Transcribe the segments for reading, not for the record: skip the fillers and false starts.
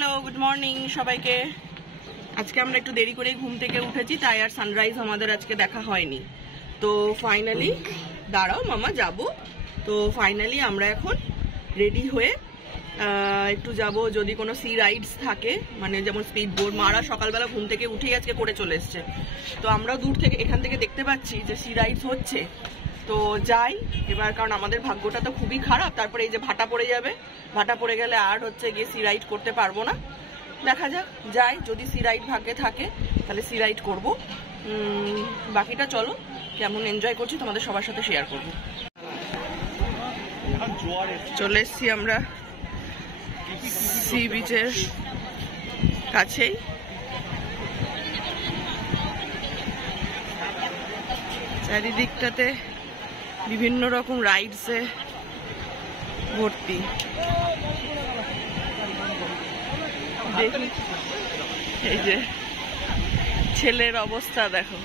Hello, good morning সবাইকে। আজকে আমরা একটু দেরি করে ঘুম থেকে উঠেছি, তাই আর সানরাইজ আমাদের আজকে দেখা হয়নি। তো ফাইনালি দাঁড়াও মামা যাব। তো ফাইনালি আমরা এখন রেডি হয়ে একটু যাব, যদি কোনো সি রাইডস থাকে, মানে যেমন স্পিড বোট। মারা সকালবেলা ঘুম থেকে উঠেই আজকে করে চলে এসছে। তো আমরাও দূর থেকে এখান থেকে দেখতে পাচ্ছি যে সি রাইডস হচ্ছে। তো যাই এবার, কারণ আমাদের ভাগ্যটা তো খুবই খারাপ। তারপরে এই যে ভাটা পড়ে যাবে, ভাটা পড়ে গেলে আর হচ্ছে গিয়ে সি রাইড করতে পারবো না। দেখা যাক, যাই, যদি সি রাইড ভাগ্যে থাকে তাহলে সি রাইড করবো। বাকিটা চলো কেমন এনজয় করছি তোমাদের সবার সাথে শেয়ার করবো। চলে এসছি আমরা সি বিচের কাছেই। চারিদিকটাতে বিভিন্ন রকম রাইডসে ভর্তি। এই যে ছেলের অবস্থা দেখো,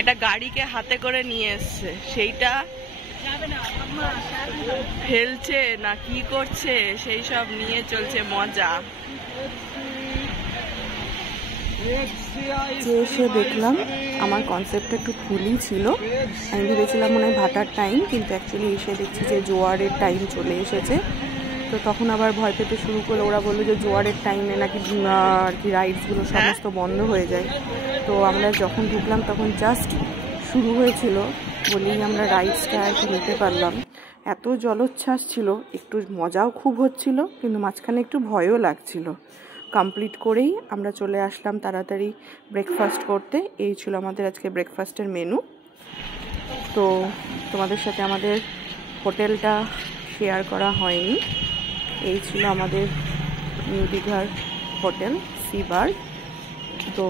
একটা গাড়িকে হাতে করে নিয়ে এসছে, সেইটা ফেলছে না কি করছে সেই সব নিয়ে চলছে মজা। এসে দেখলাম আমার কনসেপ্টটা একটু ভুলই ছিল। আমি ভেবেছিলাম মনে হয় ভাটার টাইম, কিন্তু অ্যাকচুয়ালি এসে দেখছি যে জোয়ারের টাইম চলে এসেছে। তো তখন আবার ভয় পেতে শুরু করলো, ওরা বললো যে জোয়ারের টাইমে নাকি আর কি রাইডসগুলো সমস্ত বন্ধ হয়ে যায়। তো আমরা যখন ঢুকলাম তখন জাস্ট শুরু হয়েছিল বলেই আমরা রাইডসটা আর কি নিতে পারলাম। এত জলোচ্ছ্বাস ছিল, একটু মজাও খুব হচ্ছিল, কিন্তু মাঝখানে একটু ভয়ও লাগছিল। কমপ্লিট করেই আমরা চলে আসলাম তাড়াতাড়ি ব্রেকফাস্ট করতে। এই ছিল আমাদের আজকে ব্রেকফাস্টের মেনু। তো তোমাদের সাথে আমাদের হোটেলটা শেয়ার করা হয়নি। এই ছিল আমাদের নিউ দীঘার হোটেল সি বার্ড। তো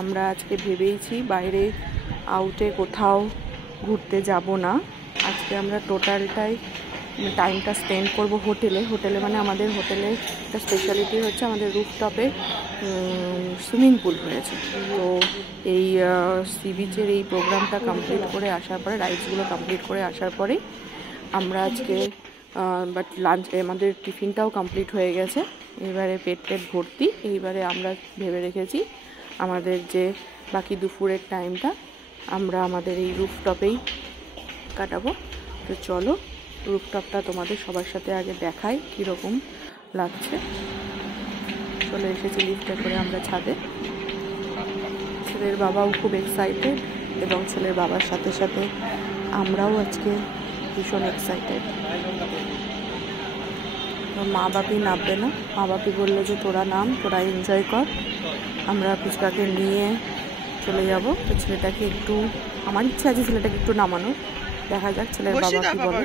আমরা আজকে ভেবেইছি বাইরে আউটে কোথাও ঘুরতে যাব না। আজকে আমরা টোটালটাই টাইমটা স্পেন্ড করব হোটেলে। মানে আমাদের হোটেলের একটা স্পেশালিটি হচ্ছে আমাদের রুফটপে সুইমিং পুল হয়েছে। তো এই সি বিচের এই প্রোগ্রামটা কমপ্লিট করে আসার পরে, রাইডসগুলো কমপ্লিট করে আসার পরে আমরা আজকে লাঞ্চ, আমাদের টিফিনটাও কমপ্লিট হয়ে গেছে। এবারে পেট ভর্তি। এইবারে আমরা ভেবে রেখেছি আমাদের যে বাকি দুপুরের টাইমটা আমরা আমাদের এই রুফটপেই কাটাবো। তো চলো রুফটপটা তোমাদের সবার সাথে আগে দেখাই কীরকম লাগছে। চলে এসেছি লিফটে করে আমরা ছাদে। ছেলের বাবাও খুব এক্সাইটেড, এবং ছেলের বাবার সাথে সাথে আমরাও আজকে ভীষণ এক্সাইটেড। তো মা বাপি নামবে না, মা বাপি বললো যে তোরা নাম, তোরা এনজয় কর, আমরা পুচকাকে নিয়ে চলে যাব। তো ছেলেটাকে একটু, আমার ইচ্ছা আছে ছেলেটাকে একটু নামানোর, দেখা যাক ছেলের বাবা কি বলে।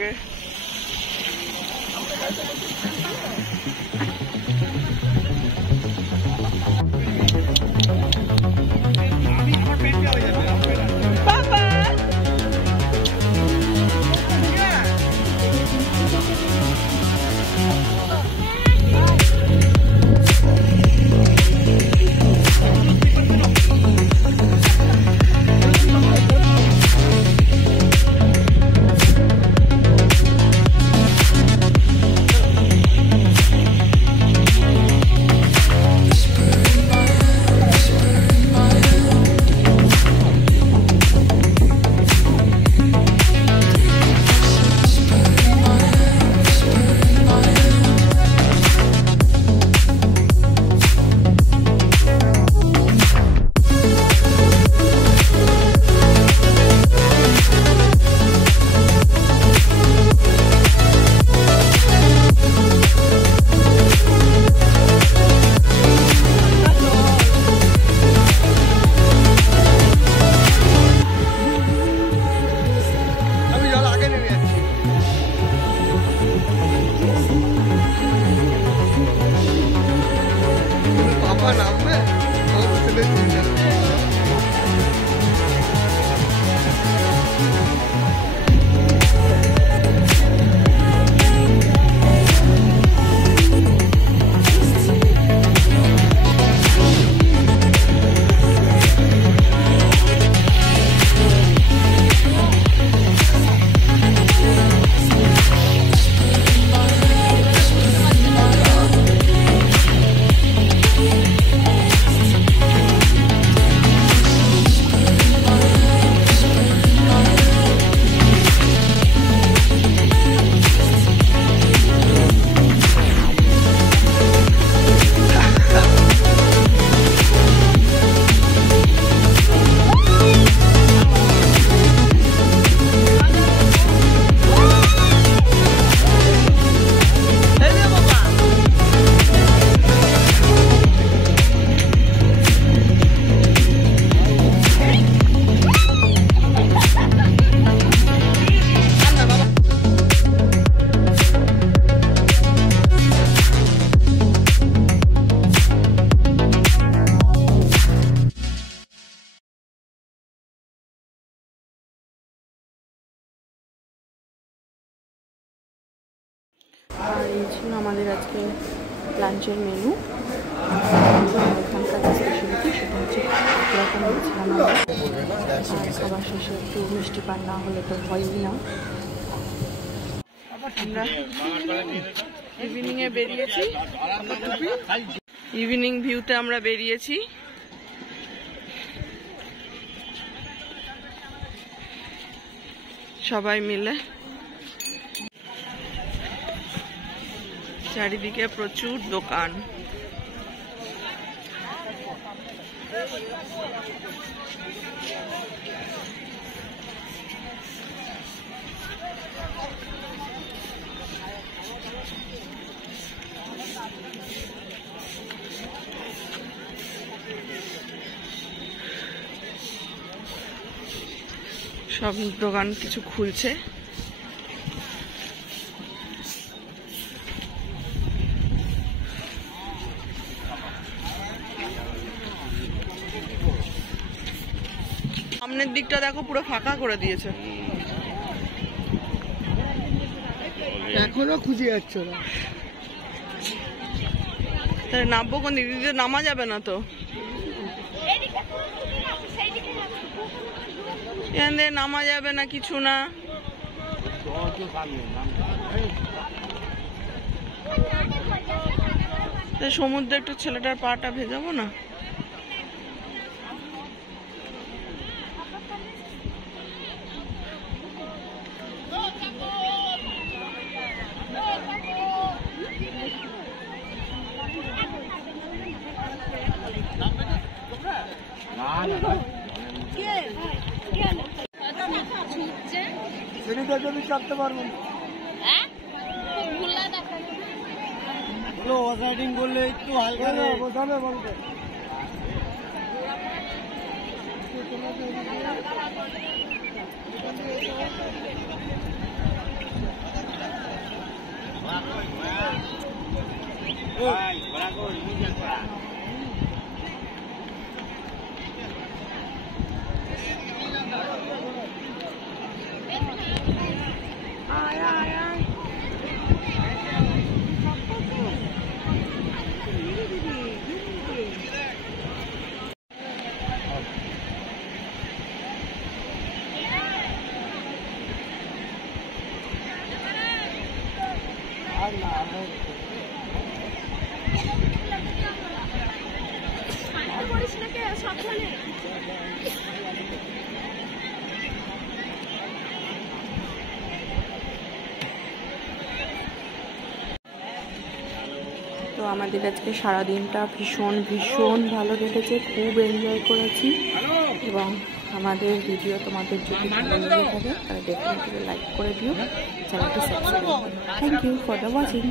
আমাদের আজকে লাঞ্চের মেনু। এখানকার স্পেশালিটি সেটা হচ্ছে এরকম বলছিলাম আমরা। আর খাবার শেষে একটু মিষ্টি পান না হলে তো হয়ই না। আমরা ইভিনিংয়ে বেরিয়েছি, ইভিনিং ভিউতে আমরা বেরিয়েছি। সবাই মিলে চারিদিকে প্রচুর দোকান। সব দোকান কিছু খুলছে। সামনের দিকটা দেখো পুরো ফাঁকা করে দিয়েছে, এখনো খুঁজে যাচ্ছ না। তাহলে নামবো কোন দিক দিয়ে? নামা যাবে না তো, এখান থেকে নামা যাবে না, কিছু না। সমুদ্রে একটু ছেলেটার পাটা ভেজাবো না? চাপতে পারবো ওভাররাইডিং করলে একটু হালকা বোঝাবে বলতে। তো আমাদের আজকে সারাদিনটা ভীষণ ভীষণ ভালো কেটেছে, খুব এনজয় করেছি। এবং আমাদের ভিডিও তোমাদের যদি ভালো লেগে থাকে তাহলে ডেফিনেটলি লাইক করে দিও, চ্যানেলটি সাবস্ক্রাইব করো। Thank you for the watching.